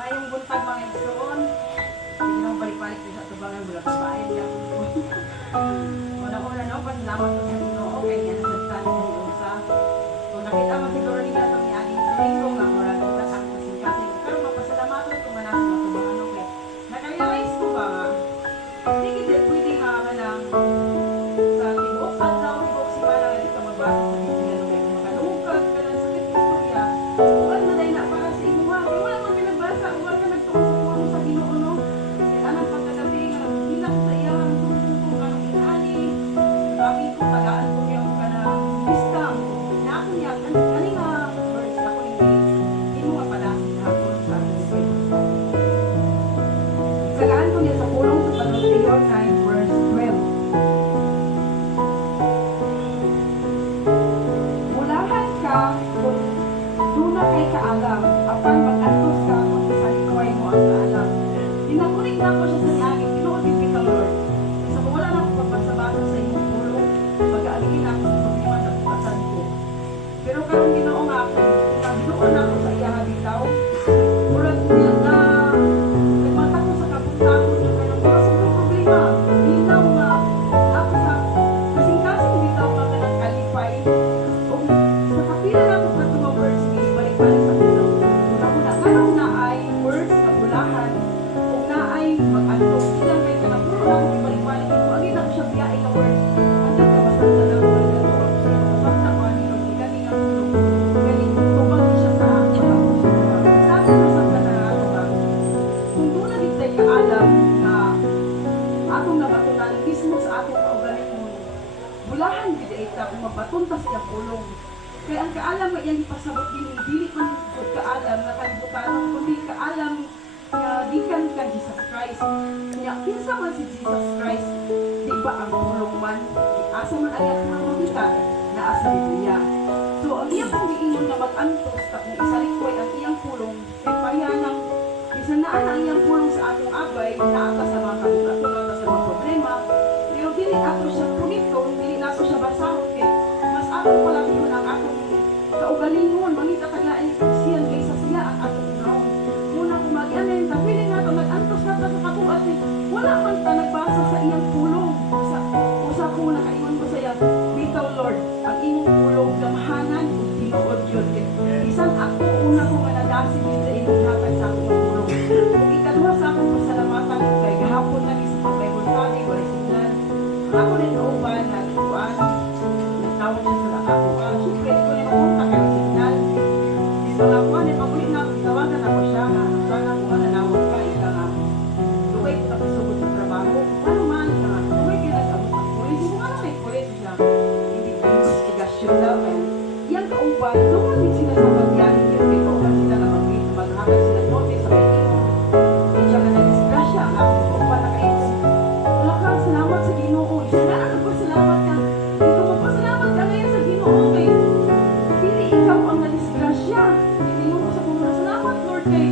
Mayong buntag mga igsoon. Hindi na balik-balik ko sa tubangan mula sa bahay niya. Una-una no, pasalamat ko sa Ginoo kay niya nasagtan sa Diyosa. Kung nakita mo siguro nila itong iaging tuwing ko nga mura ko kasang kasing-kasing. Pero mapasalamaton ko man ako sa tubangan no kay nakarealize ko ba nga hindi kita pwede nga ka lang sa tibok at daw tibok si Mana nga di ka magbasa sa Biblia no kay makalungkag ka lang sa istorya. Huwag mo dahil na para sa imo ha. Kaya wala man pinagbasa, huwag ka nagtungkol sa Ginoo no. Anong pagkagabi nga hilak sa iya ang tungkol ang inani. Sabi ko tagaan ko yung kana wisdom na ako niya kani nga verse ako hindi mo nga pala ako sa akin. Tagaan ko niya sa pulong sa Mateo 9 verse 12. Mulahan ka kung duna kay kaalam apan mag-antos ka kung sa likway mo ang kaalam. Dinakunik na ako siya sa niyagi, pinuutin kita Lord. Kasi kung wala na akong pagpasabasa sa iyong tulong, mag-aalingin ako sa problema na bukasan ko. Pero karon Ginoo nga ako, nagdoon ako sa iya habitaw. Murag niya na nagmata ko sa kapuntakon niya kaya mga sobrang problema. Bitaw nga ako sa kasing-kasing bitaw nga ka nag-qualify. Kung sa kapila na ako sa mga words, balik-balik sa tulong. Una-una, anong na ay words na bulahan ay mag-antos ilang kay kana puro lang ko balik-balik ko agi na ko siya biyahe ka word andun ka basta na lang ko siya basta ko ani ko kani nga kani tubag siya sa sabi ko sa kana ako ba kung doon na ditay ka alam na atong nabatunan mismo sa atong kaugaling mo bulahan gid ita kung mabatuntas ka pulong kaya ang kaalam nga iyang ipasabot din dili man pud kaalam na kalibutan kundi kaalam nga gikan ka Jesus Christ. Nya kinsa man si Jesus Christ, di ba ang pulong man asa man ayat nga makita na asa Biblia. So ang iyang pong giingon nga mag-antos ta kung isalikoy ang iyang pulong kay payanang bisan naa na ang iyang pulong sa atong abay naata sa mga kabugaton naata sa mga problema. Pero dili ato siya punito, dili nato siya basahon kay mas ato pala yun ang atong kaugalingon mangita taglain siya kaysa sila ang atong ground. Muna kung mag-anin, tapili nga ito, mag-antos na ito sa kabuat eh. Wala man ta nagbasa sa iyang pulong. Usa ko nakaingon ko sa iya, bitaw Lord, ang imong pulong gamahanan kung tinuod yun. Isang ako, una ko nga nadasin yun sa imong hatag sa akong pulong. Kung ikaduha sa akong pasalamatan, kay gahapon na isa pag may buntagi, wala signan. Ako rin nauban, nagkuhan, nagtawag siya sa ako. Siyempre, ito rin pumunta kayo signal. Dito na ako, pabulit na ako, tawagan ako siya nga. Sana kung mananawag ka, ika nga. Luway ko tapos sugod sa trabaho. Ano man, luway ka na sa abot ng polis. Kung ano may polis siya, hindi ko investigasyon daw. Yan kauban, doon din sila sa pagyanin. Yan may kauban sila na maghakal sila notice sa may ito. Hindi siya na nag-disgrasya. Ang ako kauban na kayo. Wala ka, salamat sa Ginoo. Isa na, nagpasalamat ka. Ikaw magpasalamat ka ngayon sa Ginoo. Kay hindi ikaw ang na-disgrasya. Hindi mo sa kumula. Salamat Lord kay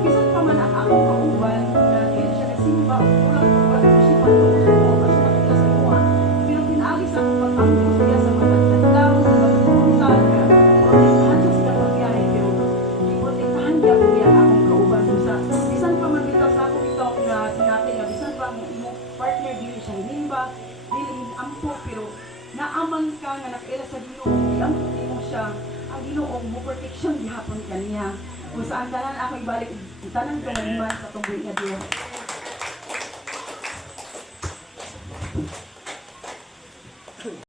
bisan pa man ang akong kauban na dili siya kasimba o kulang ko ba siya pagtuos ko kasi nakita sa imuha. Pero pinaalis ako pag-angkos niya sa mga tagdaw sa pagpuntal na protektahan siya sila pagbiyahe pero iprotektahan niya po niya akong kauban sa bisan pa man bitaw sa akong ito na sinati nga bisan pa ang imong partner dili siya hinimba dili ampo pero naaman ka nga nakaila sa Ginoo iampo mo siya ang Ginoo mo protection gihapon kaniya kung saan tanan ako ibalik tanan ka maniman sa tunggoy nga Dios.